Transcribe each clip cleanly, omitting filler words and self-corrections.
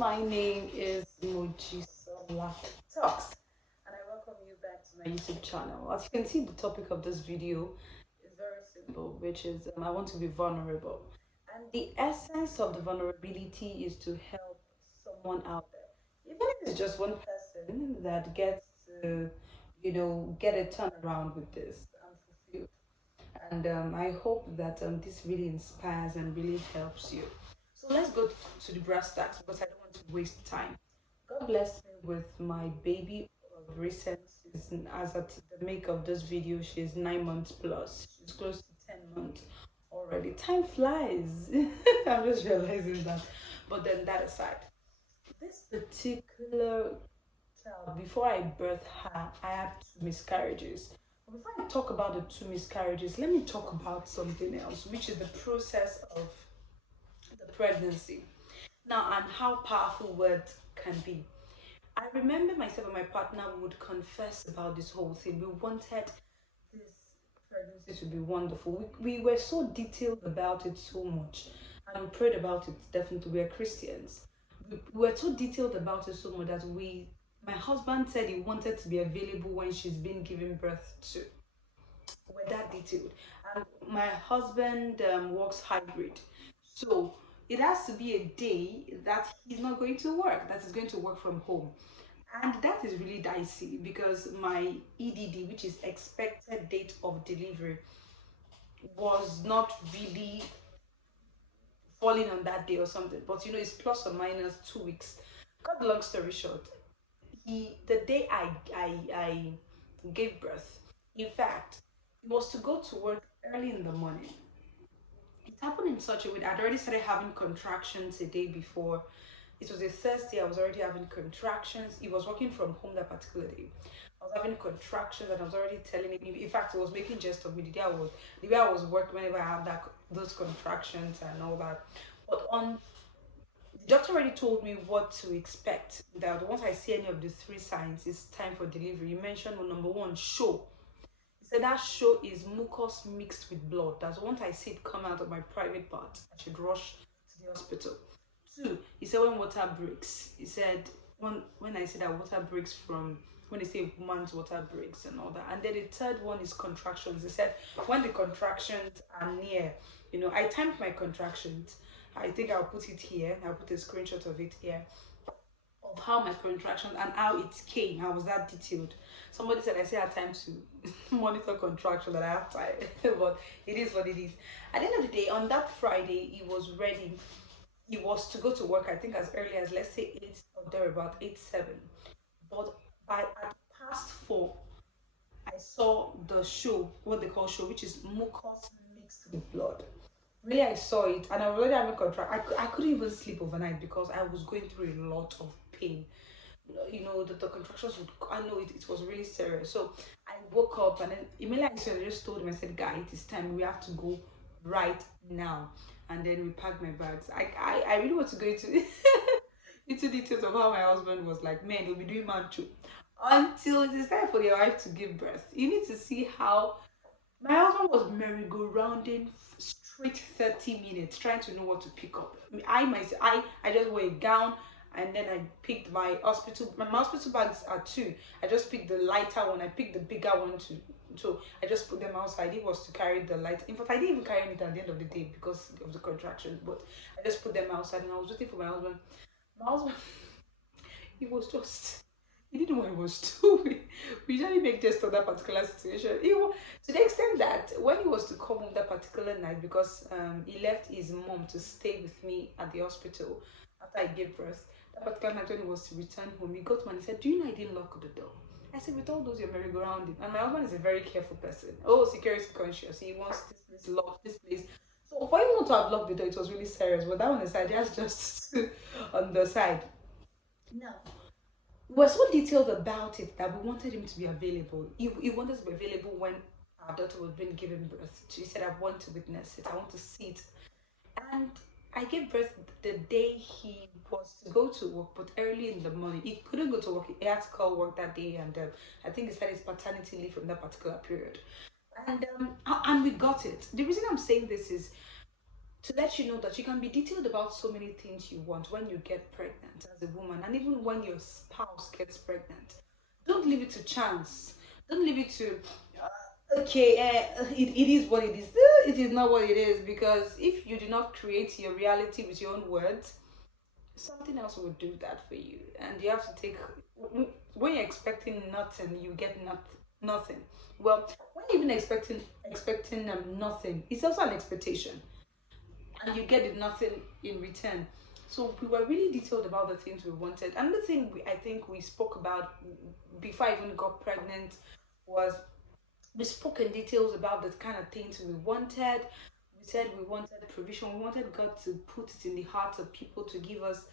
my name is Mojisola Talks, and I welcome you back to my YouTube channel. As you can see, the topic of this video is very simple, which is I want to be vulnerable. And the essence of the vulnerability is to help someone out there, even if it's just one person that gets to, get a turnaround with this and fulfilled. And I hope that this really inspires and really helps you. So let's go to the brass tacks because I don't want to waste time. God blessed me with my baby of recent season. As at the make of this video, she's 9 months plus. She's close to 10 months already. Time flies. I'm just realizing that. But then that aside, this particular child, before I birthed her, I had two miscarriages. But before I talk about the two miscarriages, let me talk about something else, which is the process of the pregnancy. Now, and how powerful words can be. I remember myself and my partner would confess about this whole thing. We wanted this pregnancy to be wonderful. We were so detailed about it so much, and we prayed about it. Definitely, we are Christians. We were so detailed about it so much that my husband said he wanted to be available when she's been given birth to. We're that detailed. And my husband works hybrid. So it has to be a day that he's not going to work, that is going to work from home. And that is really dicey because my EDD, which is expected date of delivery, was not really falling on that day or something. But it's plus or minus 2 weeks. Cut the long story short, the day I gave birth, in fact, it was to go to work early in the morning. It happened in such a way that I'd already started having contractions a day before. It was a Thursday, I was already having contractions. He was working from home that particular day. I was having contractions and I was already telling him. In fact, it was making jest of me the way I was working whenever I had those contractions and all that. But on the doctor already told me what to expect. That once I see any of the three signs, it's time for delivery. You mentioned number one, show. He said that show is mucus mixed with blood. That's once I see it come out of my private part, I should rush to the hospital. Two, he said when water breaks. He said when I say that water breaks from when they say woman's water breaks and all that. And then the third one is contractions. He said when the contractions are near, I timed my contractions. I think I'll put it here. I'll put a screenshot of it here of how my contractions and how it came. I was that detailed. Somebody said I still have time to monitor contraction that I have time, but it is what it is. At the end of the day, on that Friday, he was ready. He was to go to work. I think as early as let's say 8 or thereabout 8-7. But by at past 4, I saw the show, what they call show, which is mucus mixed with blood. Really, I saw it, and I was already having contract. I couldn't even sleep overnight because I was going through a lot of pain. The contractions would. I know it was really serious. So I woke up, and then immediately I just told him. I said, "Guy, it is time. We have to go right now." And then we packed my bags. I really want to go into into details of how my husband was like. Man, he'll be doing manchu until it is time for your wife to give birth. You need to see how my husband was merry-go-rounding straight 30 minutes trying to know what to pick up. I just wore a gown and then I picked my hospital bags are two. I just picked the lighter one. I picked the bigger one too. So I just put them outside. It was to carry the light. In fact, I didn't even carry it at the end of the day because of the contractions. But I just put them outside and I was waiting for my husband. My husband, he was just he didn't know what he was doing. We usually make jest of that particular situation. To the extent that when he was to come home that particular night, because he left his mom to stay with me at the hospital after I gave birth. That particular night when he was to return home, he got home and he said, "Do you know I didn't lock the door?" I said, "With all those you're merry-go-rounding." And my husband is a very careful person. Oh, security conscious. He wants this place locked, this place. So for him not to have locked the door, it was really serious. But that on the side, that's just on the side. Now, we were so detailed about it that we wanted him to be available. He wanted to be available when our daughter was being given birth. He said, "I want to witness it. I want to see it." And I gave birth the day he was to go to work, but early in the morning. He couldn't go to work. He had to call work that day, and I think he started his paternity leave from that particular period. And we got it. The reason I'm saying this is to let you know that you can be detailed about so many things you want when you get pregnant as a woman, and even when your spouse gets pregnant. Don't leave it to chance. Don't leave it to okay, it is what it is. It is not what it is, because if you do not create your reality with your own words, something else will do that for you, and you have to take. When you're expecting nothing, you get nothing. Well, when you're even expecting nothing, it's also an expectation, and you get it nothing in return. So we were really detailed about the things we wanted. Another thing I think we spoke about before I even got pregnant was we spoke in details about the kind of things we wanted. We said we wanted provision. We wanted God to put it in the hearts of people to give us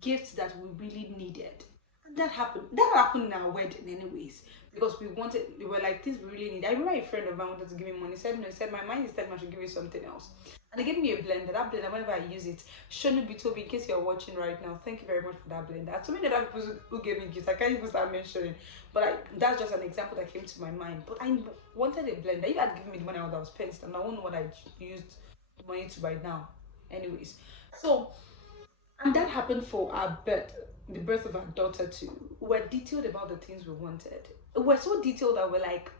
gifts that we really needed. And that happened. That happened in our wedding, anyways, because we were like, this we really need. I remember a friend of mine wanted to give me money. He said no. He said my mind is telling me I should give you something else. And they gave me a blender. That blender, whenever I use it, shouldn't be told, in case you're watching right now. Thank you very much for that blender. So many other people who gave me gifts, I can't even start mentioning. But that's just an example that came to my mind. But I wanted a blender. If you had given me the money, I would have spent it, and I won't know what I used the money to right now. Anyways, so and that happened for our birth, the birth of our daughter too. We're detailed about the things we wanted. We're so detailed that we're like,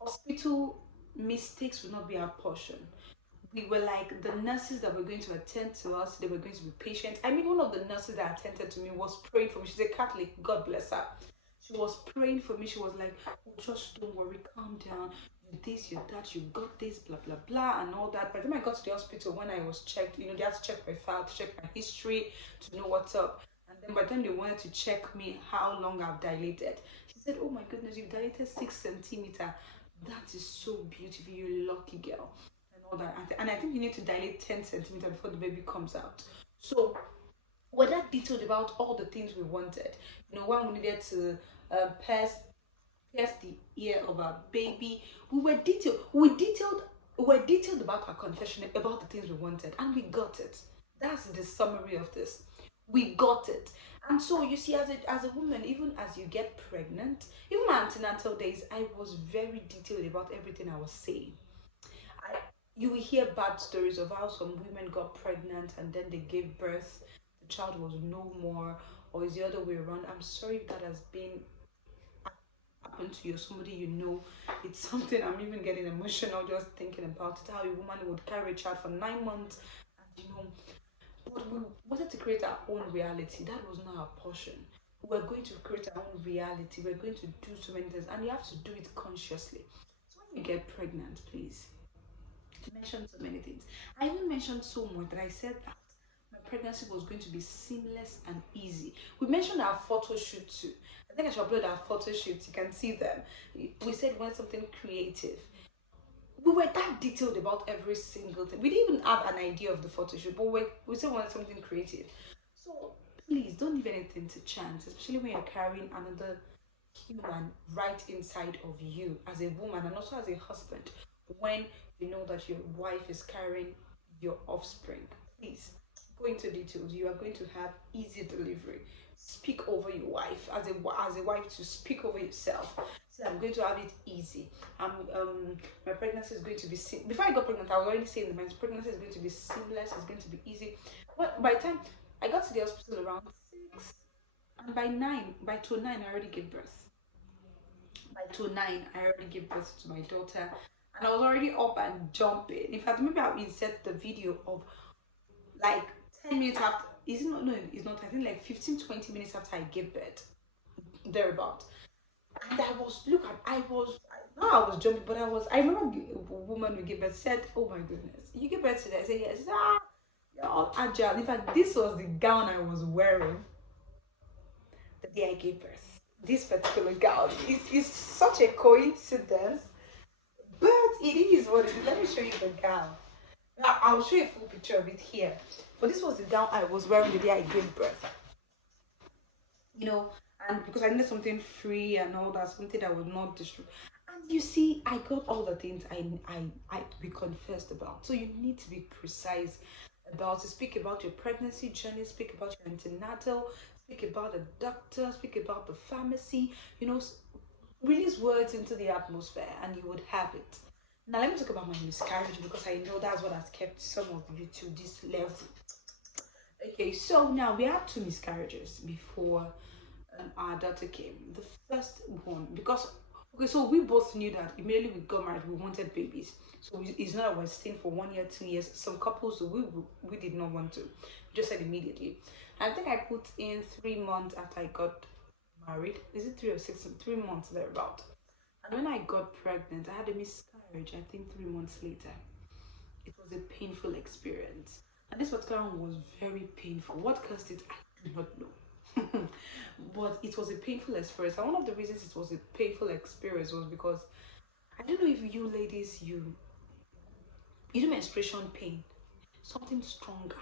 hospital mistakes will not be our portion. We were like, the nurses that were going to attend to us, they were going to be patient. I mean, one of the nurses that attended to me was praying for me. She's a Catholic, God bless her. She was praying for me. She was like, oh, just don't worry, calm down. You this, you that, you got this, blah blah blah, and all that. By the time I got to the hospital, when I was checked, they had to check my file, to check my history, to know what's up. And then by the time they wanted to check me how long I've dilated, she said, oh my goodness, you've dilated 6 centimeter. That is so beautiful. You're a lucky girl, and all that. And I think you need to dilate 10 centimeter before the baby comes out. So we're that detailed about all the things we wanted. When we needed to pierce the ear of our baby, we were detailed about our confession, about the things we wanted, and we got it. That's the summary of this. We got it. And so you see, as a woman, even as you get pregnant, even my antenatal days, I was very detailed about everything I was saying. I, you will hear bad stories of how some women got pregnant and then they gave birth, the child was no more, or is the other way around. I'm sorry if that has been happened to you, somebody you know. It's something I'm even getting emotional just thinking about it. How a woman would carry a child for 9 months, and but we wanted to create our own reality. That was not our portion. We're going to create our own reality. We're going to do so many things, and you have to do it consciously. So when you get pregnant, please mention so many things. I even mentioned so much that I said that my pregnancy was going to be seamless and easy. We mentioned our photo shoot too. I think I should upload our photo shoots. You can see them. We said we wanted something creative. We were that detailed about every single thing. We didn't even have an idea of the photo shoot, but we said we wanted something creative. So please don't leave anything to chance, especially when you're carrying another human right inside of you as a woman and also as a husband. When you know that your wife is carrying your offspring, please go into details. You are going to have easy delivery. Speak over your wife as a wife, to speak over yourself. Say, I'm going to have it easy. My pregnancy is going to be before I got pregnant, I was already saying that my pregnancy is going to be seamless. It's going to be easy. But by the time I got to the hospital around 6, and by 2 9, I already gave birth. By 2 9, I already gave birth to my daughter, and I was already up and jumping. In fact, maybe I'll insert the video of like 10 minutes after. Is it not? No, it's not. I think like 15 20 minutes after I gave birth, thereabout. And I was look at I was jumping, but I remember the woman who gave birth said, "Oh my goodness, you gave birth today?" I said, "Yes." She said, "Ah, you're all agile." In fact, this was the gown I was wearing the day I gave birth. This particular gown is such a coincidence, but it is what it is. Let me show you the gown. Now I'll show you a full picture of it here. But this was the gown I was wearing the day I gave birth. You know, and because I needed something free and all that, something that would not destroy. And you see, I got all the things I we confessed about. So you need to be precise about it. Speak about your pregnancy journey, speak about your antenatal, speak about the doctor, speak about the pharmacy, release words into the atmosphere and you would have it. Now let me talk about my miscarriage because I know that's what has kept some of you to this level. Okay, so now we had two miscarriages before our daughter came. The first one, because okay, so we both knew that immediately we got married, we wanted babies. So it's not that we're staying for 1 year, 2 years. Some couples we did not want to. We just said immediately. I think I put in 3 months after I got married. Is it 3 or 6? 3 months thereabout. And when I got pregnant, I had a miscarriage. I think 3 months later. It was a painful experience. And this particular one was very painful. What caused it, I do not know. But it was a painful experience. And one of the reasons it was a painful experience was because I don't know if you ladies you do menstruation pain, something stronger,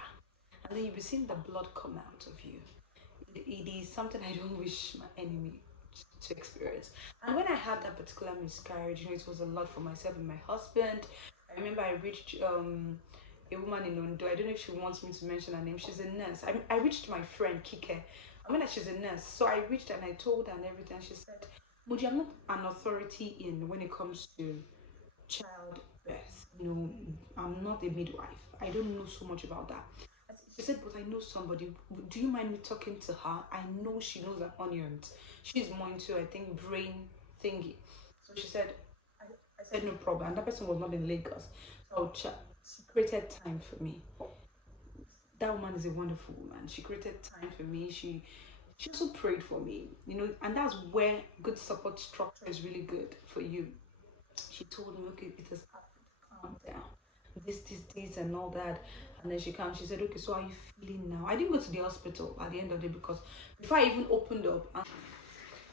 and then you'll be seeing the blood come out of you. It is something I don't wish my enemy to experience. And when I had that particular miscarriage, it was a lot for myself and my husband. I remember I reached a woman in Ondo. I don't know if she wants me to mention her name. She's a nurse. I reached my friend Kike. I mean, she's a nurse. So I reached and I told her and everything. She said, Moji, I'm not an authority in when it comes to childbirth. I'm not a midwife. I don't know so much about that. She said, but I know somebody. Do you mind me talking to her? I know she knows her onions. She's more into, I think, brain thingy. So she said, I said, no problem. And that person was not in Lagos. So she created time for me. That woman is a wonderful woman. She created time for me. She also prayed for me, and that's where good support structure is really good for you. She told me, okay, it has happened, calm down. This, and all that. And then she came, she said, okay, so how are you feeling now? I didn't go to the hospital at the end of the day because before I even opened up,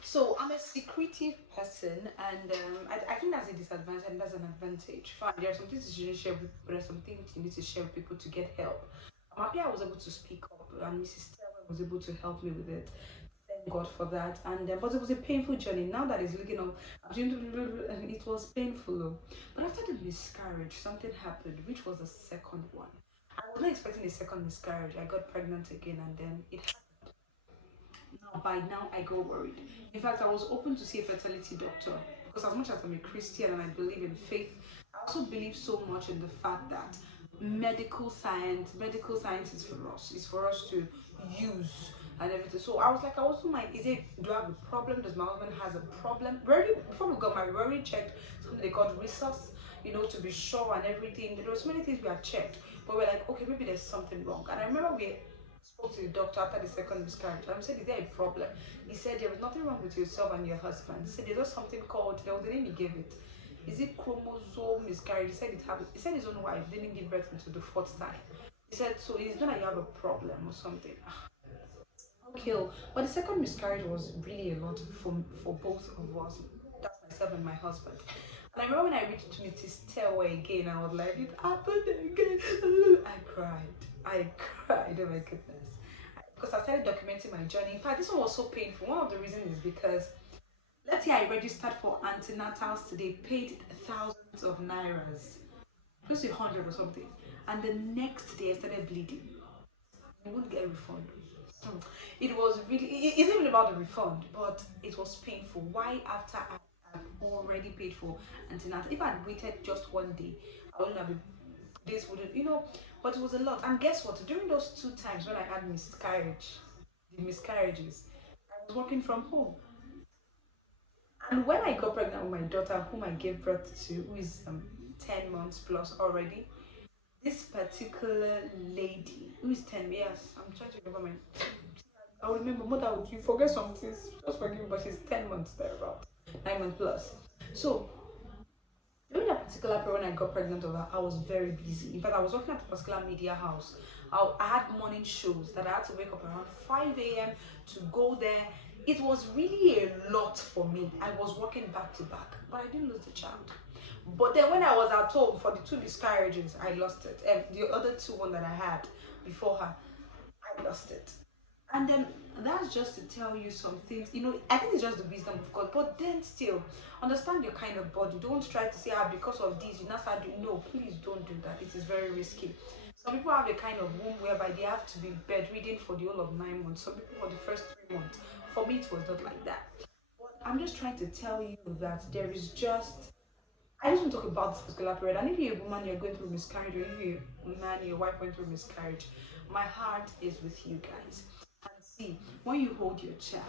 so I'm a secretive person, and I think that's a disadvantage and that's an advantage. Fine, there are some things you need to share with people, there are some things you need to share with people to get help. I'm happy I was able to speak up, and Mrs. Stella was able to help me with it. Thank God for that. And but it was a painful journey. Now that it's looking up, and it was painful. But after the miscarriage, something happened, which was the second one. I was not expecting a second miscarriage. I got pregnant again, and then it now, by now, I got worried. In fact, I was open to see a fertility doctor because, as much as I'm a Christian and I believe in faith, I also believe so much in the fact that medical science is for us. It's for us to use and everything. So I was like, I wasn't mind. Is it? Do I have a problem? Does my husband has a problem? We already before we got married, we already checked something they called resource. To be sure and everything. There were so many things we had checked, but we're like, okay, maybe there's something wrong. And I remember we spoke to the doctor after the second miscarriage. And we said, is there a problem? He said, there is nothing wrong with yourself and your husband. He said, there's just something called, there was the name he gave it. Is it chromosome miscarriage? He said it happened. He said his own wife didn't give birth until the fourth time. He said, so it's not that you have a problem or something. Okay, but the second miscarriage was really a lot for both of us. That's myself and my husband. And I remember when I reached to Mrs. Stairway again, I was like, it happened again. I cried. I cried. Oh my goodness. Because I started documenting my journey. In fact, this one was so painful. One of the reasons is because, let's say I registered for antenatals today, paid thousands of nairas, close to 100 or something. And the next day I started bleeding. You won't get a refund. It was really, it isn't even about the refund, but it was painful. Why after I had already paid for antenatal? If I had waited just one day, I wouldn't have been, this wouldn't, but it was a lot. And guess what? During those 2 times when I had the miscarriages, I was working from home. And when I got pregnant with my daughter, whom I gave birth to, who is 10 months plus already, this particular lady, who is 10 years, I'm trying to remember my I remember mother would you forget some things, just forgive me, but she's 10 months there about 9 months plus. So during that particular period when I got pregnant over, I was very busy. In fact, I was working at a particular media house. I had morning shows that I had to wake up around 5 a.m. to go there. It was really a lot for me. I was working back to back, but I didn't lose the child. But then when I was at home for the two miscarriages, I lost it. And the other two one that I had before her, I lost it. And then that's just to tell you some things. I think it's just the wisdom of God. But then still, understand your kind of body. Don't try to say, because of this, you not start doing. No, please don't do that. It is very risky. Some people have a kind of womb whereby they have to be bedridden for the whole of 9 months. Some people for the first 3 months. For me, it was not like that. But I'm just trying to tell you that there is just I just want to talk about this particular period. And if you're a woman, you're going through miscarriage, or if you're a man, your wife went through miscarriage, my heart is with you guys. And see, when you hold your child,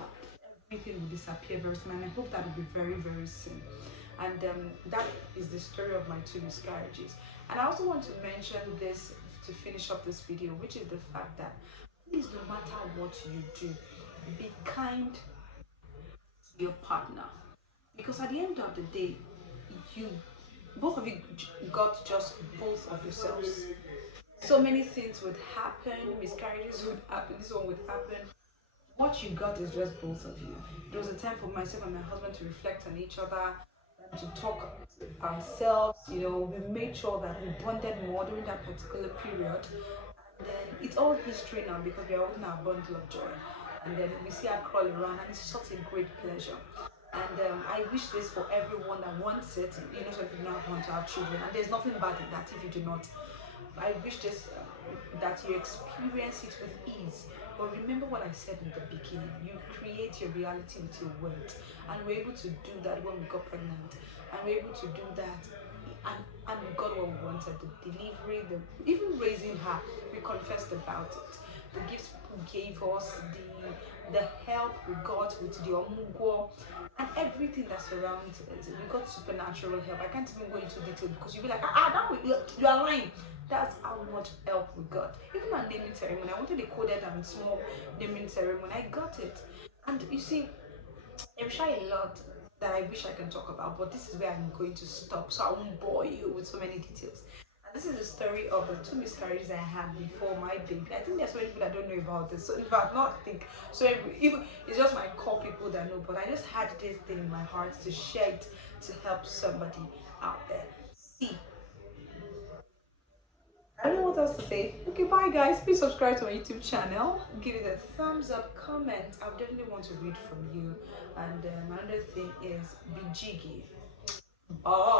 everything will disappear very soon. And I hope that will be very, very soon. And that is the story of my two miscarriages. And I also want to mention this to finish up this video, which is the fact that please, no matter what you do, be kind to your partner, because at the end of the day, you both of you got just both of yourselves. So many things would happen, miscarriages would happen, this one would happen. What you got is just both of you. It was a time for myself and my husband to reflect on each other, to talk ourselves. You know, we made sure that we bonded more during that particular period. And then it's all history now because we are holding our bundle of joy. And then we see her crawl around, and it's such a great pleasure. And I wish this for everyone that wants it. You know, some people don't want to have children, and there's nothing bad in that if you do not. I wish this that you experience it with ease. But remember what I said in the beginning. You create your reality with your words, and we're able to do that when we got pregnant, and we're able to do that. And we got what we wanted, the delivery, the even raising her, we confessed about it. The gifts people gave us, the help we got with the omugo, and everything that surrounds it. We got supernatural help. I can't even go into detail because you'll be like, that you are lying. That's how much help we got. Even my naming ceremony, I wanted a coded and small naming ceremony. I got it. And you see, I'm sure a lot that I wish I can talk about, but this is where I'm going to stop so I won't bore you with so many details. And this is the story of the two miscarriages I had before my baby. I think there's so many people that don't know about this. So in fact, not think so. Even it's just my core people that know. But I just had this thing in my heart to share it to help somebody out there. See, I don't know what else to say. Okay, bye guys. Please subscribe to my YouTube channel. Give it a thumbs up, comment. I definitely want to read from you. And another thing is be jiggy. Bye.